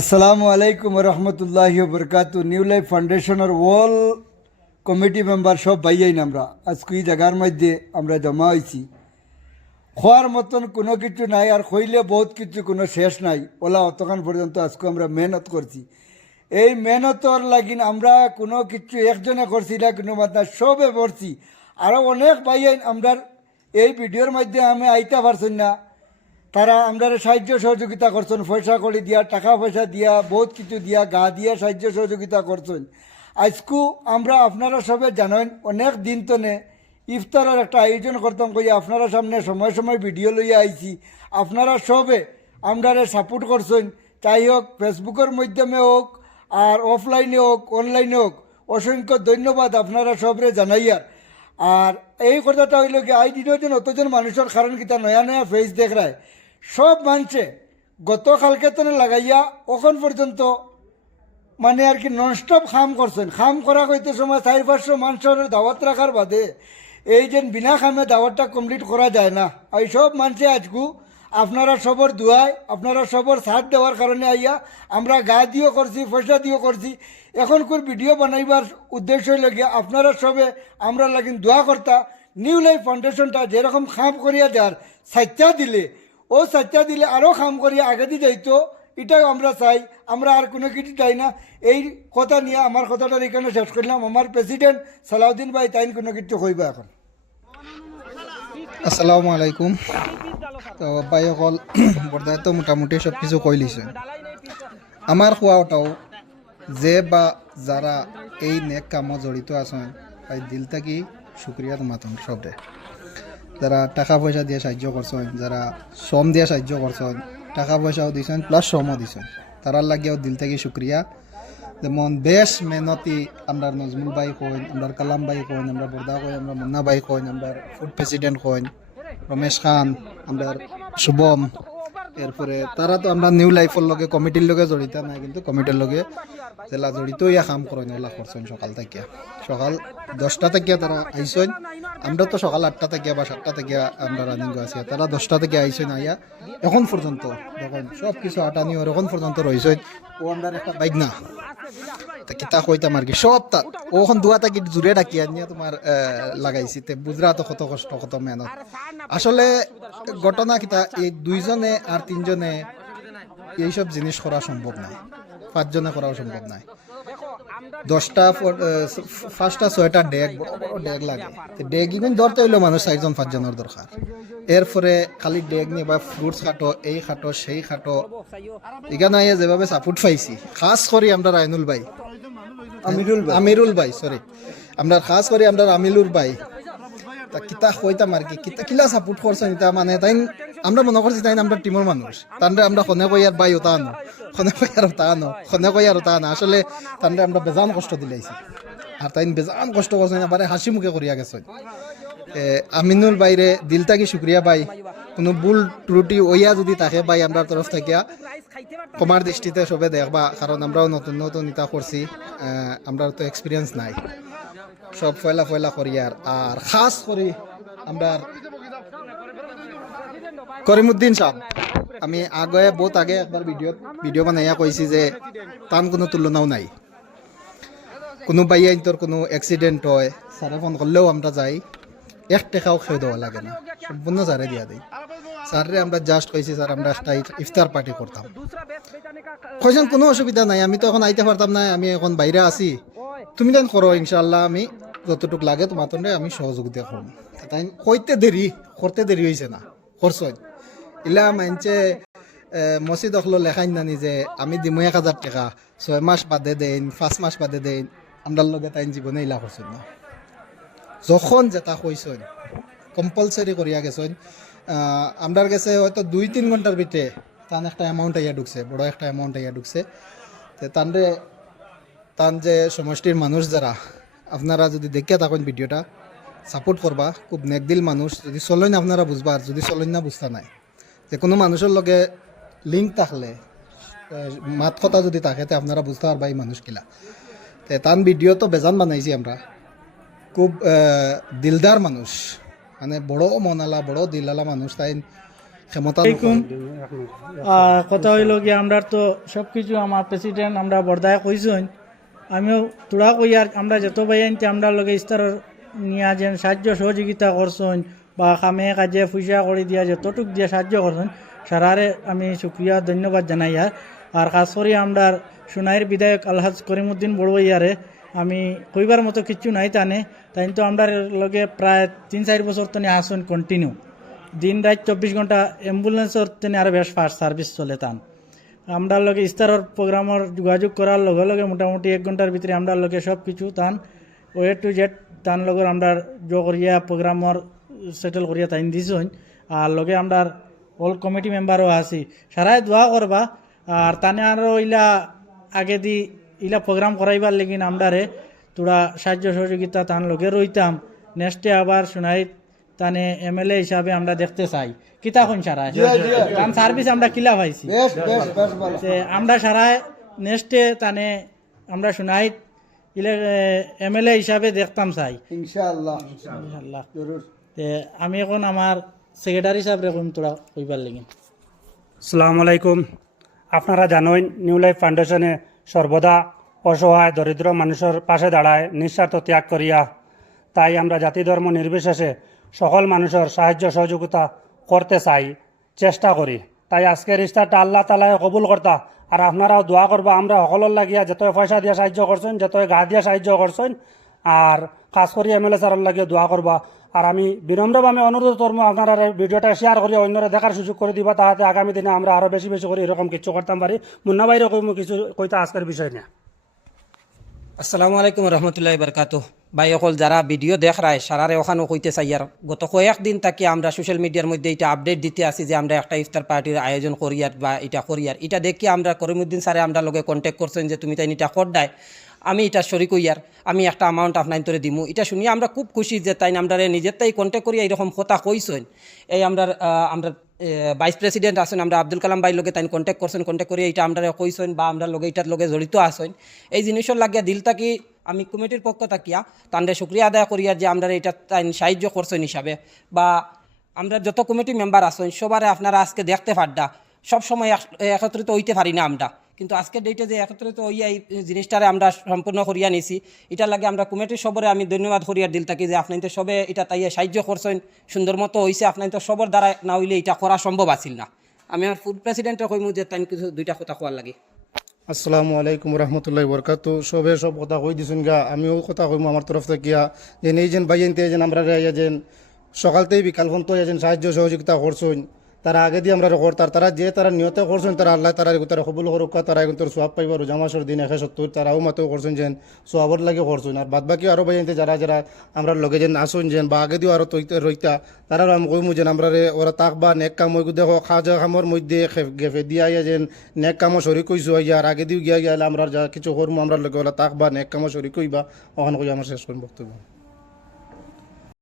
আসসালামু আলাইকুম রহমতুল্লাহি বরকাতু। নিউ লাইফ ফাউন্ডেশনের ওয়াল কমিটি মেম্বার সব ভাইয়াইন আমরা আজকে এই জায়গার মধ্যে আমরা জমা হয়েছি। খোয়ার মতন কোনো কিছু নাই, আর খইলে বহুত কিছু কোনো শেষ নাই। ওলা অতক্ষণ পর্যন্ত আজকে আমরা মেহনত করছি। এই মেহনতর লাগিন আমরা কোনো কিছু একজনে করছি না, কোনো মাত্রা সবে পড়ছি। আরও অনেক ভাইয়াইন আমরা এই ভিডিওর মধ্যে আমি আইতে পারছেন না, তারা আমরা সাহায্য সহযোগিতা করছেন, পয়সা করে দিয়া, টাকা পয়সা দিয়া, বহুত কিছু দিয়া, গা দিয়া সাহায্য সহযোগিতা করছেন। আজকু আমরা আপনারা সবে জানেন অনেক দিন তনে ইফতারের একটা আয়োজন করতাম কই আপনারা সামনে সময় সময় ভিডিও লইয়া আইছি। আপনারা সবে আমরা সাপোর্ট করছেন, তাই হোক ফেসবুকের মাধ্যমে হোক আর অফলাইনে হোক অনলাইনে হোক। অসংখ্য ধন্যবাদ আপনারা সবরে জানাইয়ার। আর এই কথাটা হইল কি আই দিনের দিন অতজন মানুষের কারণ কিতা নয়া নয়া ফেস দেখায় সব মানুষে গতকালকে তো লাগাইয়া এখন পর্যন্ত মানে আর কি ননস্টপ খাম করছেন। খাম করা হইতে সময় 400-500 মানুষের দাওয়াত রাখার বাদে এই যে বিনা খামে দাওয়াতটা কমপ্লিট করা যায় না। এই সব মানুষে আজকু আপনারা সবর দুয়ায়, আপনারা সবর সাথ দেওয়ার কারণে আইয়া আমরা গা দিয়েও করছি, পয়সা দিয়েও করছি। এখন কোন ভিডিও বানাইবার উদ্দেশ্য হইল গিয়া আপনারা সবে আমরা লাগিন দোয়া করতা নিউ লাইফ ফাউন্ডেশনটা যেরকম খাম করিয়া দেওয়ার সাচ্চা দিলে, ও সাচ্চা দিলে আরও খাম করিয়া আগে দিয়ে যাইতো। এটাও আমরা চাই, আমরা আর কোনো কিছু চাই না। এই কথা নিয়ে আমার কথাটা এখানে শেষ করলাম। আমার প্রেসিডেন্ট সালাউদ্দিন ভাই তাই কোনো কিছু কইবা এখন। আসসালামু আলাইকুম। তো ভাই অকল বর্দায় তো মোটামুটি সব কিছু কই লিছে। আমার খোয়াটাও যে বা যারা এই নেক কামত জড়িত আছেন তাই দিল থাকি শুক্রিয়া তোমাতন সবরে। যারা টাকা পয়সা দিয়ে সাহায্য করছেন, যারা শ্রম দিয়ে সাহায্য করছেন, টাকা পয়সাও দিছেন প্লাস শ্রমও দিছেন, তারার লাগিয়াও দিল থেকে শুক্রিয়া। যেমন বেশ মেহনতি আমরা নজমুল ভাই কইন, আমরা কালাম ভাই কইন, আমরা বর্দা কইন, আমরা মুন্না ভাই কইন, আমরা ফুড প্রেসিডেন্ট কইন, রমেশ খান, আমরা শুভম। এরপরে তারা তো আমরা নিউ লাইফের লগে কমিটির লগে জড়িত নাই, কিন্তু কমিটির লগে জেলা জড়িত ইয়া কাম করেন, এলা করছেন সকাল থেকে। সকাল 10টা থেকে তারা আইসেন, আমরা তো সকাল 8টা থেকে বা 7টা থেকে আমরা রানিং আছি। তারা 10টা থেকে আইসেন, আইয়া এখন পর্যন্ত দেখেন সব কিছু আটানি ওর এখন পর্যন্ত রয়েছেন। ও আমরা একটা বাইক না কিতা কইতাম আর কি সব তার ওখন দুয়া তাকি জুড়ে ডাকি আনিয়া তোমার লাগাইছি। তে বুঝরা তো কত কষ্ট কত মেহনত। আসলে ঘটনা কিতা এই দুইজনে আর তিনজনে এইসব জিনিস করা সম্ভব নয়, 5 জনে করাও সম্ভব নয়। 10টা 5টা 6টা ডেক বড় বড় ডেক লাগে। ডেক ইগুন ধরতে হইলেও মানুষ 4-5 জনের দরকার। এরপরে খালি ডেক নিয়ে বা ফ্রুটস খাটো, এই খাটো সেই খাটো। এখানে যেভাবে সাপোর্ট পাইছি খাস করি আমরা রাইনুল ভাই, আমিরুল ভাই সরি, আমরা খাস করি আমরা আমিলুর ভাই। তা কিতা কইতাম আর কি কিতা কিলা সাপোর্ট করছেন এটা মানে তাই আমরা মনে করছি তাই আমরা টিমের মানুষ। তানরে আমরা খনে কই আর ভাই ওটা আনো, খনে কই আর ওটা আনো, খনে কই আর ওটা আনো। আসলে তানরে আমরা বেজান কষ্ট দিলাইছি, আর তাই বেজান কষ্ট করছেন, এবারে হাসি মুখে করিয়া গেছেন। আমিনুল বাইরে দিল থাকি শুক্রিয়া ভাই। কোনো ভুল ত্রুটি ওইয়া যদি থাকে ভাই আমরা তরফ থেকে কমার দৃষ্টিতে সবে দেখবা, কারণ আমরাও নতুন নতুন ইটা করছি, আমরা তো এক্সপিরিয়েন্স নাই, সব ফয়লা ফয়লা করি। আর খাস করি আমরা করিমউদ্দিন সাহেব, আমি আগে বহুত আগে একবার ভিডিও বানাইয়া কইছি যে তান কোনো তুলনাও নাই। কোনো বাইয়াইন তোর কোনো অ্যাক্সিডেন্ট হয় স্যারে ফোন করলেও আমরা যাই, 1 টাকাও খেয়ে দেওয়া লাগে না, সম্পূর্ণ স্যারে দিয়া দেয়। স্যাররে আমরা জাস্ট কইছি স্যার আমরা একটা ইফতার পার্টি করতাম, কইছেন কোনো অসুবিধা নাই, আমি তো এখন আইতে পারতাম না, আমি এখন বাইরে আছি, তুমি দেন করো ইনশাল্লাহ, আমি যতটুক লাগে তোমার তো আমি সহযোগিতা করুন। তাই কইতে করতে দেরি হয়েছে না, করছই ইলা মানছে মসজিদ অখলো লেখাই নানি যে আমি দিমু 1000 টাকা 6 মাস বাদে দেন 5 মাস বাদে দেন, আমরা লগে তাই জীবনে ইলা করছেন না। যখন যেটা কইছেন কম্পালসারি করিয়া গেছেন। আমরার কাছে হয়তো 2-3 ঘন্টার ভিতরে তান একটা অ্যামাউন্ট আইয়া ঢুকছে, বড় একটা অ্যামাউন্ট আইয়া ঢুকছে। তো তান যে সমষ্টির মানুষ যারা আপনারা যদি দেখিয়া থাকেন ভিডিওটা সাপোর্ট করবা, খুব নেকদিল মানুষ। যদি চলেন আপনারা বুঝবা, আর যদি চলেন না বুঝতা নাই। যে কোনো মানুষের লগে লিঙ্ক থাকলে মাত কথা যদি থাকে তো আপনারা বুঝতে পারবা এই মানুষ কিলা। তান ভিডিও তো বেজান বানাইছি আমরা, খুব দিলদার মানুষ, মানে বড় মনালা বড় দিলালা মানুষ। তাই ক্ষমতা কথা হইল গিয়ে আমরা তো সব কিছু আমার প্রেসিডেন্ট আমরা বর্দায় কইছেন আমিও তোরা কই আর আমরা যত ভাই আনতে আমরা লগে ইস্তারর নিয়া যেন সাহায্য সহযোগিতা করছেন বা কামে কাজে পয়সা করে দিয়া যতটুক দিয়ে সাহায্য করছেন সারারে আমি শুক্রিয়া ধন্যবাদ জানাই আর খাস করে আমরা সোনাইয়ের বিধায়ক আলহাজ করিমউদ্দিন বড়ুয়ারে আমি কইবার মতো কিচ্ছু নাই তানে তাই তো আমরা লগে প্রায় 3-4 বছর তো আসুন কন্টিনিউ দিন রাত 24 ঘন্টা অ্যাম্বুলেন্সর তেনে আরও বেশ ফাস্ট সার্ভিস চলে তান আমরা লগে ইস্তারর প্রোগ্রামর যোগাযোগ করার লগে লগে মোটামুটি 1 ঘন্টার ভিতরে আমরা লগে সব কিছু তান ওয়ে টু জেড তান লগর আমরা জো করিয়া প্রোগ্রামর সেটেল করিয়া তাইন দিছইন আর লগে আমরা অল কমিটি মেম্বারও আছি সারাই দোয়া করবা আর তানে আরও ইলা আগে দি ইলা প্রোগ্রাম করাইবার লেগিন আমরারে তোরা সাহায্য সহযোগিতা তান লগে রইতাম নেক্সটে আবার শোনাই তানে এমএলএ হিসাবে আমরা দেখতে চাই কিতা কোন সারায় কারণ সার্ভিস আমরা কিলা পাইছি বেশ বেশ বেশ ভালো যে আমরা সারায় নেক্সটে তানে আমরা শোনাই ইলে এমএলএ হিসাবে দেখতাম চাই ইনশাআল্লাহ ইনশাআল্লাহ জরুর আমি এখন আমার সেক্রেটারি সাহেব কইম তোরা কইবার লেগিন আসসালামু আলাইকুম। আপনারা জানেন নিউ লাইফ ফাউন্ডেশনে সর্বদা অসহায় দরিদ্র মানুষের পাশে দাঁড়ায় নিঃস্বার্থ ত্যাগ করিয়া তাই আমরা জাতি ধর্ম নির্বিশেষে সকল মানুষের সাহায্য সহযোগিতা করতে চাই চেষ্টা করি তাই আজকের ইস্তারটা আল্লাহ তালায় কবুল করতা আর আপনারাও দোয়া করবা আমরা সকলের লাগিয়া যত পয়সা দিয়ে সাহায্য করছেন যত গা দিয়ে সাহায্য করছেন আর খাস করে এমএলএ স্যারের লাগিয়ে দোয়া করবা আর আমি বিনম্রভাবে অনুরোধ করবো আপনারা ভিডিওটা শেয়ার করে অন্যরা দেখার সুযোগ করে দিবা তাহাতে আগামী দিনে আমরা আরও বেশি বেশি করে এরকম কিছু করতাম পারি মুন্না ভাইরও কিছু কইতা আজকের বিষয় নিয়ে। আসসালামু আলাইকুম রহমতুল্লাহ বরকাত ভাই অকল যারা ভিডিও দেখ রায় সারারে ওখানেও কইতে চাই আর গত কয়েকদিন তাকে আমরা সোশ্যাল মিডিয়ার মধ্যে এটা আপডেট দিতে আসি যে আমরা একটা ইফতার পার্টির আয়োজন করিয়ার বা এটা করিয়ার এটা দেখি আমরা করিমউদ্দিন স্যারে আমরা লগে কন্ট্যাক্ট করছেন যে তুমি তাই এটা করডায় আমি এটা শরিক হইয়ার আমি একটা অ্যামাউন্ট আপনার তোরে দিমু এটা শুনিয়ে আমরা খুব খুশি যে তাই আমরা নিজের তাই কন্ট্যাক্ট করিয়া এরকম কথা কইছেন এই আমরা ভাইস প্রেসিডেন্ট আছেন আমরা আব্দুল কালাম ভাই লগে তাই কন্ট্যাক্ট করছেন কন্ট্যাক্ট করিয়া এটা আমরা কইছেন বা আমরা লগে এটার লগে জড়িত আসেন এই জিনিসের লাগিয়া দিল থাকি আমি কমিটির পক্ষ থাকিয়া তান্ডে শুক্রিয়া আদায় করিয়া যে আমরা এটা তাই সাহায্য করছেন হিসাবে বা আমরা যত কমিটি মেম্বার আছেন সবারে আপনারা আজকে দেখতে পারডা সবসময় একত্রিত হইতে পারি না আমরা কিন্তু আজকের ডেটে যে একত্রিত হইয়া এই জিনিসটারে আমরা সম্পূর্ণ করিয়া নিছি এটার লাগে আমরা কমিটির সবরে আমি ধন্যবাদ করিয়া দিল থাকি যে আপনার তো সবে এটা তাই সাহায্য করছেন সুন্দর মতো হয়েছে আপনার তো সবর দ্বারা না হইলে এটা করা সম্ভব আছিল না আমি আমার ফুড প্রেসিডেন্টে কইমু যে তাই কিছু দুইটা কথা কোয়ার লাগে। আসসালামু আলাইকুম রহমতুল্লাহ বরকাত সবে সব কথা কই দিছুন গা আমিও কথা কইমু আমার তরফ থেকে যে এই যেন ভাইয়েনতে যেন আমরা যেন সকালতেই বিকাল পর্যন্ত যেন সাহায্য সহযোগিতা করছুন তারা আগে দিয়ে আমরা করতার তারা যে তারা নিয়তে করছেন তারা আল্লাহ তারা তারা কবুল করুক তারা এখন তোর সোয়াব পাইব রোজা মাসের দিন 170 তারাও মাতেও করছেন যেন সোয়াবর লাগে করছেন আর বাদ বাকি আরও ভাইয়েনতে যারা যারা আমরা লগে যেন আসুন যেন বা আগে দিয়েও আরও রইতা তারাও আমি কইমু যেন আমরা ওরা তাক বা নেক কাম ওই দেখো খাজা খামর মধ্যে গেফে দিয়া যেন নেক কামও শরিক হইছো আর আগে দিও গিয়া গেলে আমরা যা কিছু করবো আমরা লগে ওরা তাক বা নেক কামও শরিক হইবা ওখানে কই আমার শেষ করুন বক্তব্য।